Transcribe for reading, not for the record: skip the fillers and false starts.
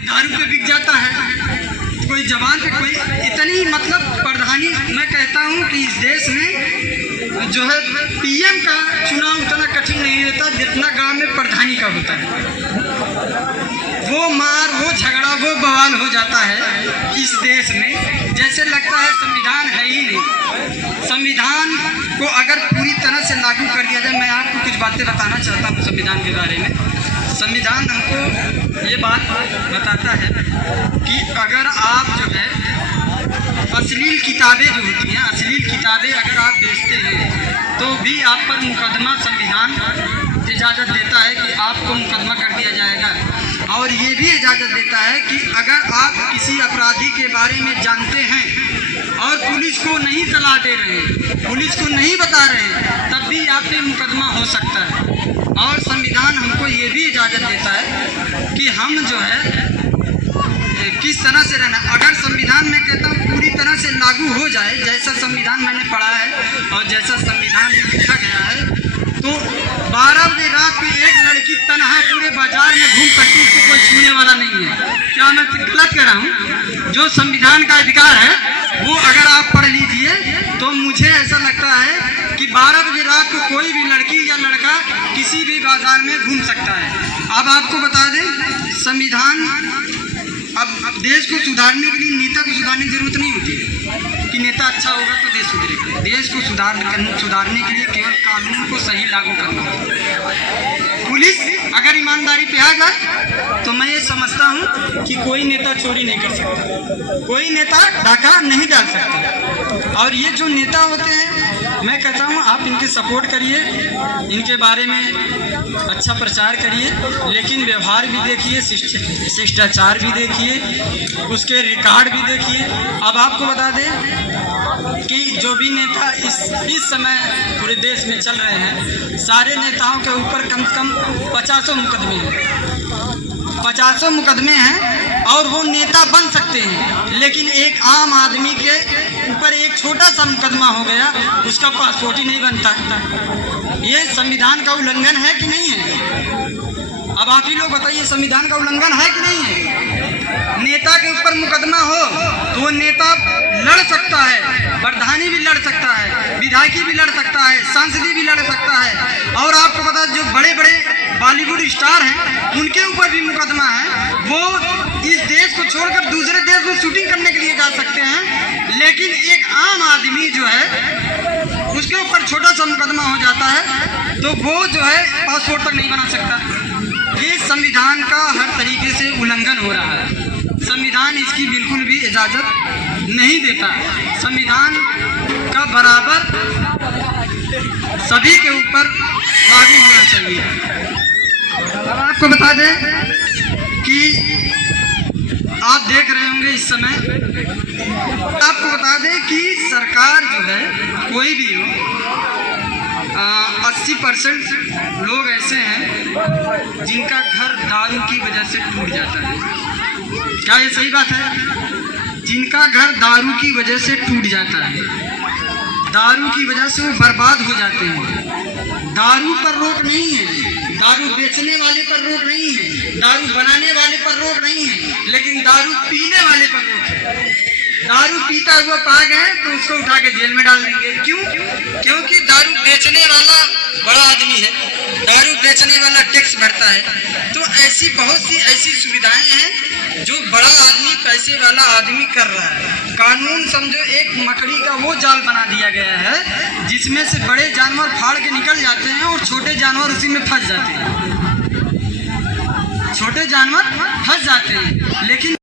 दारू पे बिक जाता है, कोई जवान पे कोई इतनी मतलब प्रधानी। मैं कहता हूँ कि इस देश में जो है पीएम का चुनाव उतना कठिन नहीं रहता जितना गांव में प्रधानी का होता है। वो मार, वो झगड़ा, वो बवाल हो जाता है इस देश में, जैसे लगता है संविधान है ही नहीं। संविधान को अगर पूरी तरह से लागू कर दिया जाए, मैं आपको कुछ बातें बताना चाहता हूँ संविधान के बारे में। संविधान हमको ये बात बताता है कि अगर आप जो है अश्लील किताबें जो होती हैं, अश्लील किताबें अगर आप बेचते हैं तो भी आप पर मुकदमा संविधान इजाज़त देता है कि आपको मुकदमा कर दिया जाएगा। और ये भी इजाज़त देता है कि अगर आप किसी अपराधी के बारे में जानते हैं और पुलिस को नहीं सलाह दे रहे हैं, पुलिस को नहीं बता रहे हैं, तब भी आप पे मुकदमा हो सकता है। और संविधान हमको ये भी इजाज़त देता है कि हम जो है किस तरह से रहना। अगर संविधान में कहता हूँ पूरी तरह से लागू हो जाए, जैसा संविधान मैंने पढ़ा है और जैसा संविधान में लिखा गया है, तो 12 बजे रात को एक लड़की तनहा पूरे बाजार में घूम सकती है, उसको कोई छूने वाला नहीं है। क्या मैं गलत कह रहा हूँ? जो संविधान का अधिकार है वो अगर आप पढ़ लीजिए तो मुझे ऐसा लगता है कि 12 बजे रात को कोई भी लड़की या लड़का किसी भी बाजार में घूम सकता है। अब आपको बता दें, संविधान अब देश को सुधारने के लिए नेता को सुधारने की जरूरत नहीं होती है कि नेता अच्छा होगा तो देश सुधरेगा। देश को सुधारने के लिए केवल कानून को सही लागू करना है। पुलिस अगर ईमानदारी पे आ जाए तो मैं ये समझता हूँ कि कोई नेता चोरी नहीं कर सकता, कोई नेता डाका नहीं डाल सकता। और ये जो नेता होते हैं, मैं कहता हूँ आप इनके सपोर्ट करिए, इनके बारे में अच्छा प्रचार करिए, लेकिन व्यवहार भी देखिए, शिष्टाचार भी देखिए, उसके रिकॉर्ड भी देखिए। अब आपको बता दें कि जो भी नेता इस समय पूरे देश में चल रहे हैं, सारे नेताओं के ऊपर कम से कम 50 मुकदमे हैं, 50 मुकदमे हैं और वो नेता बन सकते हैं। लेकिन एक आम आदमी के ऊपर एक छोटा सा मुकदमा हो गया, उसका पासपोर्ट ही नहीं बनता। ये संविधान का उल्लंघन है कि नहीं है? अब आप ही लोग बताइए, संविधान का उल्लंघन है कि नहीं है? नेता के ऊपर मुकदमा हो तो वो नेता लड़ सकता है, प्रधानी भी लड़ सकता है, विधायकी भी लड़ सकता है, सांसदी भी लड़ सकता है। और आपको पता है जो बड़े बड़े बॉलीवुड स्टार हैं उनके ऊपर भी मुकदमा है। वो इस देश को छोड़कर दूसरे देश में शूटिंग करने के लिए जा सकते हैं, लेकिन एक आम आदमी जो है उसके ऊपर छोटा सा मुकदमा हो जाता है तो वो जो है पासपोर्ट तक नहीं बना सकता। ये संविधान का हर तरीके से उल्लंघन हो रहा है। संविधान इसकी बिल्कुल भी इजाज़त नहीं देता। संविधान का बराबर सभी के ऊपर लागू होना चाहिए। अब आपको बता दें कि आप देख रहे होंगे इस समय, आपको बता दें कि सरकार जो है कोई भी हो, 80% लोग ऐसे हैं जिनका घर दारू की वजह से टूट जाता है। क्या ये सही बात है? जिनका घर दारू की वजह से टूट जाता है, दारू की वजह से वो बर्बाद हो जाते हैं। दारू पर रोक नहीं है, दारू बेचने वाले पर रोक नहीं है, दारू बनाने वाले पर रोक नहीं है, लेकिन दारू पीने वाले पर रोक है। दारू पीता हुआ पा गए तो उसको उठा के जेल में डाल देंगे। क्यों? क्योंकि दारू बेचने वाला बड़ा आदमी है, दारू बेचने वाला टैक्स भरता है। तो ऐसी बहुत सी ऐसी सुविधाएं हैं जो बड़ा आदमी, पैसे वाला आदमी कर रहा है। कानून समझो एक मकड़ी का वो जाल बना दिया गया है जिसमें से बड़े जानवर फाड़ के निकल जाते हैं और छोटे जानवर उसी में फंस जाते हैं, छोटे जानवर फंस जाते हैं। लेकिन